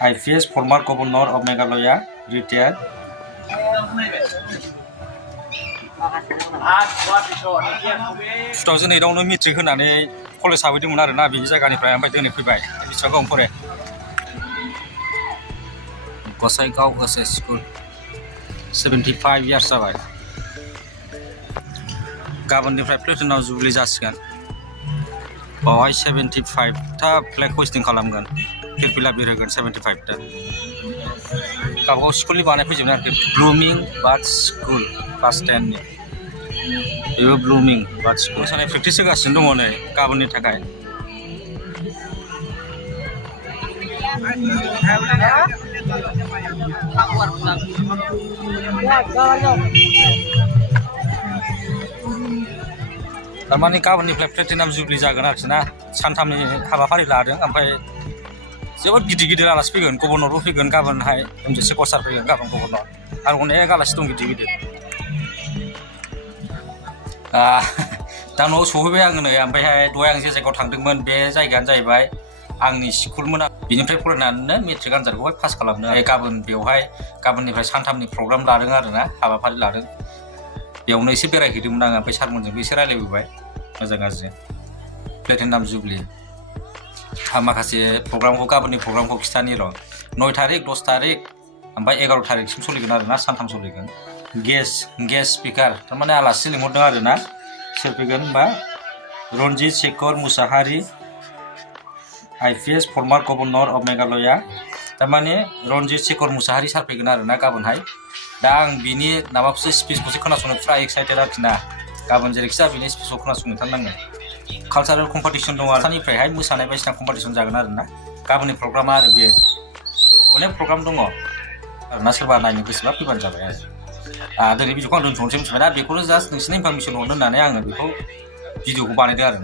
IPS former Governor of Meghalaya retired. 2008आवनो matric होनानै college हाबैदोंमोन आरोना बे जायगानिफ्राय ओमफ्राय दिनै फैबाय बिसोरखौ फराय गसाइगाव गोसो स्कुल 75 years जाबाय गाबोननिफ्राय प्लेटिनाम जुबली जासिगोन बावहाय 75 था फ्लेग हस्टिं खालामगोन फिरफिला बिरहोगोन 75 था गावबागाव स्कुलनि बानाय फैजोबनाय आरोखि ब्लुमिं बार्ड स्कुल क्लास 10 नि बेबो ब्लुमिं बार्ड स्कुल मोसानाय प्रेक्टिस होगासिनो दङ नै गाबोननि थाखाय थारमाने गाबोननिफ्राय प्लेटिनाम जुबली जागोन आरोखि ना सानथामनि हाबाफारि लादों ओमफ्राय जोबोद गिदिर गिदिर आलासि फैगोन गभर्नरबो फैगोन गाबोनहाय एमजेसि कसार फैगोन गाबोन गभर्नर आरो अनेक आलासि दं गिदिर गिदिर दा न'आव सहैबाय आङो नै ओमफ्रायहाय दहाय आं जे जायगायाव थांदोंमोन बे जायगायानो जाहैबाय आंनि स्कुलमोन बिनिफ्राय फरायनानैनो मेट्रिक आनजादखौहाय पास खालामनो गाबोन बेवहाय गाबोननिफ्राय सानथामनि प्रग्राम लादों आरोना हाबाफारि लादों बेयावनो एसे बेरायहैदोंमोन आङो ओमफ्राय सारमोनजोंबो एसे रायलायबोबाय मोजां गाज्रि प्लेटिनाम जुबली माखासे प्रग्रामखौ गाबोननि प्रग्रामखौ खिथानि र' 9 तारिख 10 तारिख ओमफ्राय 11 तारिखसिम सोलिगोन आरोना सानथाम सोलिगोन गेस्ट स्पिकार थारमाने आलासि लिंहरदों आरोना सोर फैगोन होनबा Ranjit Shekhar Mushahary IPS former governor of Meghalaya थारमाने रन्जित शेखर मुसाहारि सार फैगोन आरोना गाबोनहाय दा आं बिनि माबाखौसो स्पिचखौसो खोनासंनो फुरा एक्साइटेड आरोखि ना गाबोन जेरैखि जाया बिनि स्पिचखौ खोनासंनो थारनांगोन कालचारेल कम्पिटिशन दं आरो साननिफ्रायहाय मोसानाय बायदिसिना कम्पिटिशन जागोन आरोना गाबोननि प्रग्रामा आरो बेयो अनेक प्रग्राम दङ आरोना सोरबा नायनो गोसोबा फैबानो जाबाय आरो दिनै भिडिअखौ आं दोनथ'नोसै मिथिबाय ना बेखौनो जास्ट नोंसिनि इनफरमेसन हरनो होननानै आङो बेखौ भिडिअखौ बानायदों आरोना